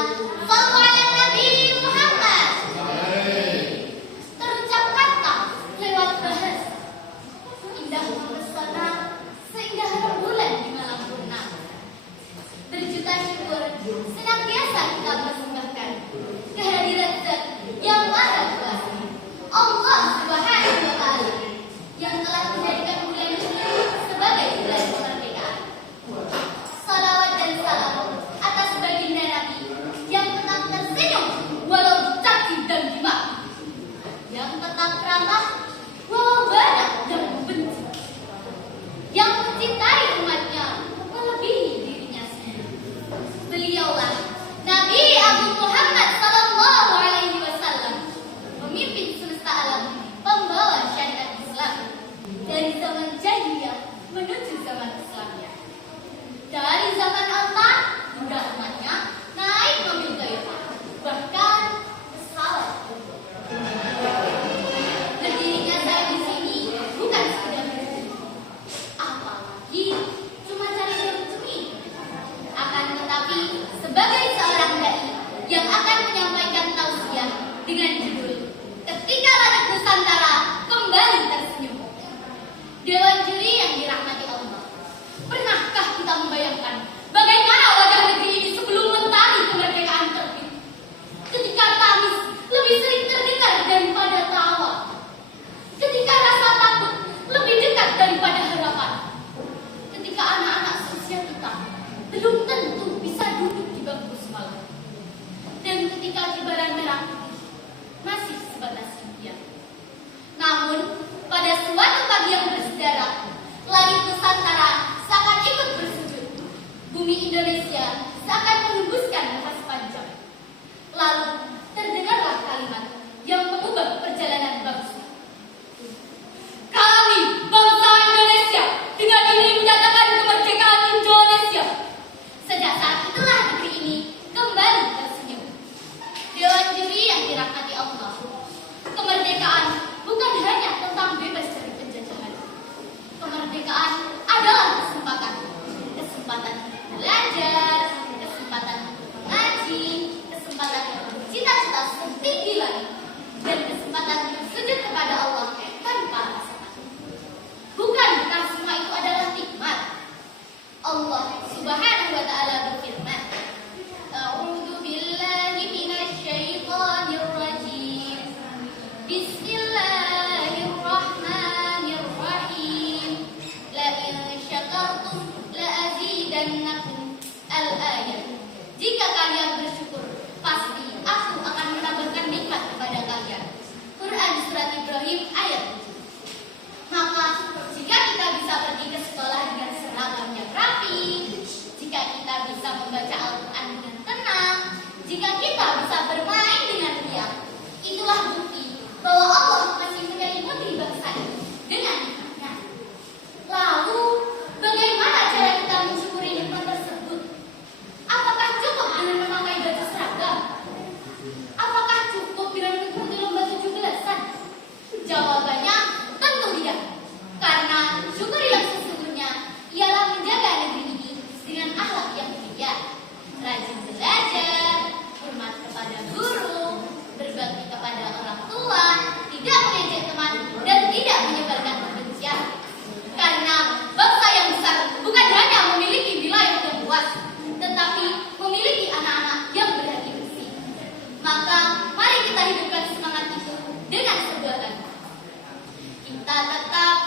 Sallu ala Nabi Muhammad. Terucap kata lewat bahasa, indah pesona seindah rembulan di malam purnama. Berjuta syukur senantiasa kita persembahkan kehadiran Zat yang Maha Kuasa, Allah Subhanahu wa Ta'ala, yang telah menjadikan bulan ini sebagai bulan kemerdekaan. Salawat dan salam atas baginda Nabi yang tetap tersenyum walau dicaci dan dimaki, yang tetap ramah walau banyak yang membenci, yang mencintai umatnya melebihi dirinya sendiri. Beliaulah Nabi Agung Muhammad Sallallahu Alaihi Wasallam, pemimpin semesta alam, pembawa syariat Islam dari zaman jahiliyah menuju zaman Islamnya, dari zaman Allah hingga umatnya naik mobil Toyota, bahkan pesawat. Berdirinya saya di sini bukan sekedar berdiri, apalagi cuma cari rezeki. Akan tetapi sebagai seorang dai yang akan menyampaikan tausiah dengan judul Ketika Langit Nusantara Kembali Tersenyum. Dewan juri yang dirahmati Allah, pernahkah kita membayangkan bagaimana wajah negeri ini sebelum mentari kemerdekaan terbit? Ketika tangis lebih sering terdengar daripada tawa, ketika rasa takut lebih dekat daripada harapan, ketika anak-anak seusia kita belum tentu bisa duduk di bangku sekolah, dan ketika kibaran merah masih sebatas impian. Namun pada suatu pagi yang bersejarah, langit Nusantara seakan ikut bersujud, bumi Indonesia seakan mengembuskan nafas panjang. Lalu terdengarlah kalimat yang mengubah perjalanan bangsa. Kami bangsa Indonesia dengan ini menyatakan kemerdekaan Indonesia. Sejak saat itulah negeri ini kembali tersenyum. Dewan juri yang dirahmati Allah, kemerdekaan bukan hanya tentang bebas dari penjajahan. Kemerdekaan adalah kesempatan belajar, kesempatan mengaji, kesempatan cita-cita setinggi langit, dan kesempatan bersujud kepada Allah tanpa rasa takut. Bukankah semua itu adalah nikmat? Allah Subhanahu wa Ta'ala berfirman, A'udzu billahi minasy syaithanir rajim. Bismillahirrahmanirrahim. La in syakartum la azidannakum. Al-ayat. Jika kalian bersyukur, pasti aku akan menambahkan nikmat kepada kalian. Quran surat Ibrahim ayat 7. Maka jika kita bisa pergi ke sekolah dengan seragam yang rapi, jika kita bisa membaca Al-Quran dengan tenang, jika kita bisa bermain dengan riang, itulah bukti bahwa Allah masih menyelimuti bangsa ini dengan nikmatnya. Lalu, bagaimana cara kita mensyukuri nikmat tersebut? Apakah cukup dengan memakai baju seragam? Apakah cukup dengan mengikuti lomba 17-an? Jawabannya tentu tidak. Karena syukur yang sesungguhnya ialah menjaga negeri ini dengan akhlak yang mulia, rajin belajar, hormat kepada guru, berbakti kepada orang tua, tidak mengejek teman, dan tidak menyebarkan kebencian. Karena bangsa yang besar bukan hanya memiliki wilayah yang luas, tetapi memiliki anak-anak yang berhati bersih. Maka mari kita hidupkan semangat itu dengan sebuah kata. Kita tetap